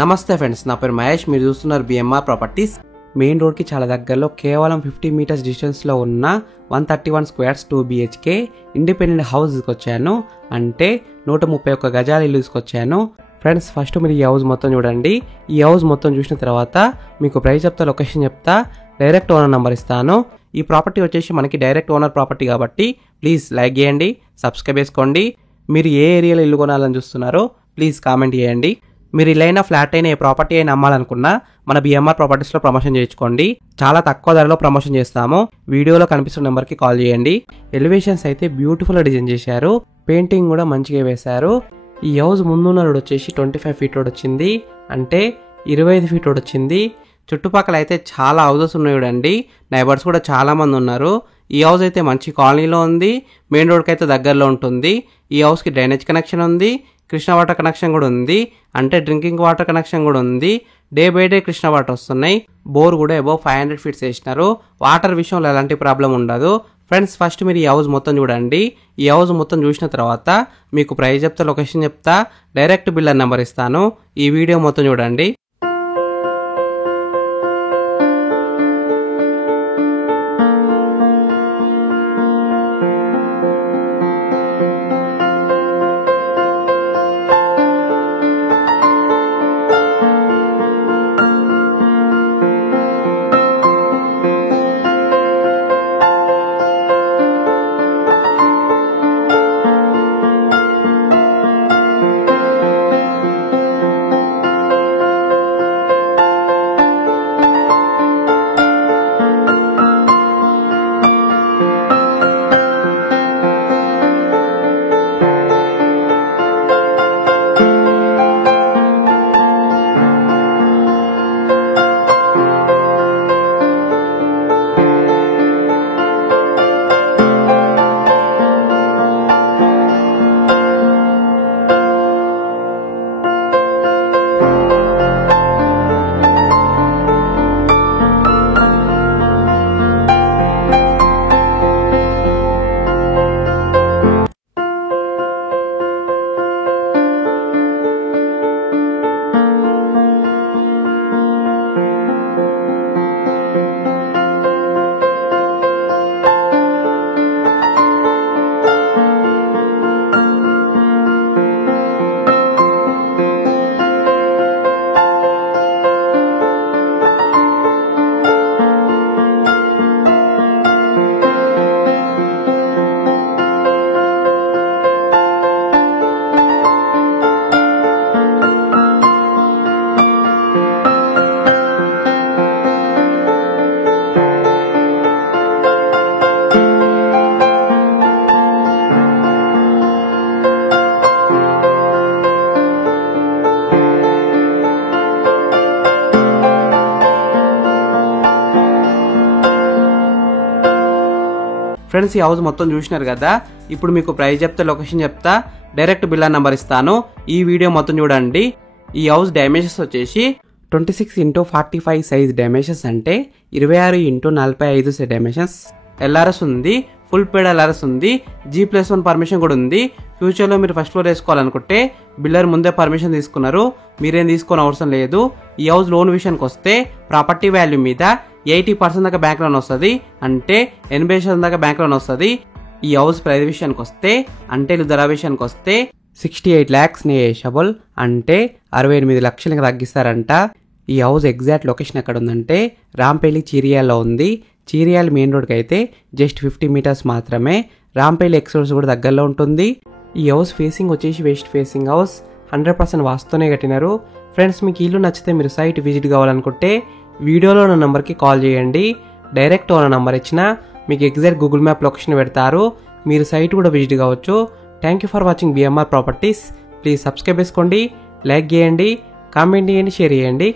నమస్తే ఫ్రెండ్స్, నా పేరు మహేష్. మీరు చూస్తున్నారు BMR ప్రాపర్టీస్. మెయిన్ రోడ్కి చాలా దగ్గరలో కేవలం 50 మీటర్స్ డిస్టెన్స్లో ఉన్న 131 స్క్వేర్స్ 2 BHK ఇండిపెండెంట్ హౌస్ తీసుకొచ్చాను. అంటే 131 గజాల ఇల్లు తీసుకొచ్చాను. ఫ్రెండ్స్, ఫస్ట్ మీరు ఈ హౌస్ మొత్తం చూడండి. ఈ హౌస్ మొత్తం చూసిన తర్వాత మీకు ప్రైస్ చెప్తా, లొకేషన్ చెప్తా, డైరెక్ట్ ఓనర్ నెంబర్ ఇస్తాను. ఈ ప్రాపర్టీ వచ్చేసి మనకి డైరెక్ట్ ఓనర్ ప్రాపర్టీ కాబట్టి ప్లీజ్ లైక్ చేయండి, సబ్స్క్రైబ్ చేసుకోండి. మీరు ఏ ఏరియాలో ఇల్లు కొనాలని చూస్తున్నారో ప్లీజ్ కామెంట్ చేయండి. మీరు ఇల్లైనా ఫ్లాట్ అయినా ఏ ప్రాపర్టీ అయినా అమ్మాలనుకున్నా మన BMR ప్రాపర్టీస్లో ప్రమోషన్ చేయించుకోండి. చాలా తక్కువ ధరలో ప్రమోషన్ చేస్తాము. వీడియోలో కనిపిస్తున్న నెంబర్కి కాల్ చేయండి. ఎలివేషన్స్ అయితే బ్యూటిఫుల్గా డిజైన్ చేశారు. పెయింటింగ్ కూడా మంచిగా వేశారు. ఈ హౌస్ ముందున్న రోడ్ వచ్చేసి 25 ఫీట్ రోడ్ వచ్చింది, అంటే 25 ఫీట్ రోడ్ వచ్చింది. చుట్టుపక్కల అయితే చాలా హౌసెస్ ఉన్నాయి చూడండి. నైబర్స్ కూడా చాలా మంది ఉన్నారు. ఈ హౌస్ అయితే మంచి కాలనీలో ఉంది. మెయిన్ రోడ్కి అయితే దగ్గరలో ఉంటుంది. ఈ హౌస్కి డ్రైనేజ్ కనెక్షన్ ఉంది, కృష్ణ వాటర్ కనెక్షన్ కూడా ఉంది, అంటే డ్రింకింగ్ వాటర్ కనెక్షన్ కూడా ఉంది. Day by day Krishna water వస్తున్నాయి. బోర్ కూడా అబౌవ్ 500 ఫీట్స్ వేసినారు. వాటర్ విషయంలో ఎలాంటి ప్రాబ్లం ఉండదు. ఫ్రెండ్స్, ఫస్ట్ మీరు ఈ హౌస్ మొత్తం చూడండి. ఈ హౌస్ మొత్తం చూసిన తర్వాత మీకు ప్రైస్ చెప్తా, లొకేషన్ చెప్తా, డైరెక్ట్ బిల్లర్ నెంబర్ ఇస్తాను. ఈ వీడియో మొత్తం చూడండి. ఫ్రెండ్స్, ఈ హౌస్ మొత్తం చూసినారు కదా. ఇప్పుడు మీకు ప్రైస్ చెప్తా, లొకేషన్ చెప్తా, డైరెక్ట్ బిల్లర్ నెంబర్ ఇస్తాను. ఈ వీడియో మొత్తం చూడండి. ఈ హౌస్ డైమెన్షన్స్ వచ్చేసి 26x45 సైజ్ డైమెన్షన్స్, అంటే 26x45 డైమెన్షన్స్. LRS ఉంది, ఫుల్ పేడ్ LRS ఉంది, G+1 పర్మిషన్ కూడా ఉంది. ఫ్యూచర్లో మీరు ఫస్ట్ ఫ్లోర్ వేసుకోవాలనుకుంటే బిల్డర్ ముందే పర్మిషన్ తీసుకున్నారు, మీరేం తీసుకోని అవసరం లేదు. ఈ హౌస్ లోన్ విషయానికి వస్తే ప్రాపర్టీ వాల్యూ మీద 80% దాకా బ్యాంక్ లోన్ వస్తుంది, అంటే 80% దాకా బ్యాంక్ లోన్ వస్తుంది. ఈ హౌస్ ప్రైస్ విషయానికి వస్తే, అంటే ధర విషయానికి వస్తే 68 lakhs నెగోషియబుల్, అంటే 68 లక్షలకు తగ్గిస్తారంట. ఈ హౌస్ ఎగ్జాక్ట్ లొకేషన్ ఎక్కడ ఉందంటే రాంపల్లి చీరియాల్లో ఉంది. చీరియాల మెయిన్ రోడ్కి అయితే జస్ట్ 50 మీటర్స్ మాత్రమే. రాంపల్లి ఎక్స్ప్రెస్ కూడా దగ్గరలో ఉంటుంది. ఈ హౌస్ ఫేసింగ్ వచ్చేసి వెస్ట్ ఫేసింగ్ హౌస్, 100% వాస్తునే కట్టినారు. ఫ్రెండ్స్, మీకు ఇల్లు నచ్చితే మీరు సైట్ విజిట్ కావాలనుకుంటే వీడియోలో ఉన్న నెంబర్కి కాల్ చేయండి. డైరెక్ట్ ఓనర్ నెంబర్ ఇచ్చిన మీకు ఎగ్జాక్ట్ గూగుల్ మ్యాప్ లొకేషన్ పెడతారు. మీరు సైట్ కూడా విజిట్ కావచ్చు. Thank you for watching BMR properties. Please subscribe చేసుకోండి, లైక్ చేయండి, కామెంట్ చేయండి, షేర్ చేయండి.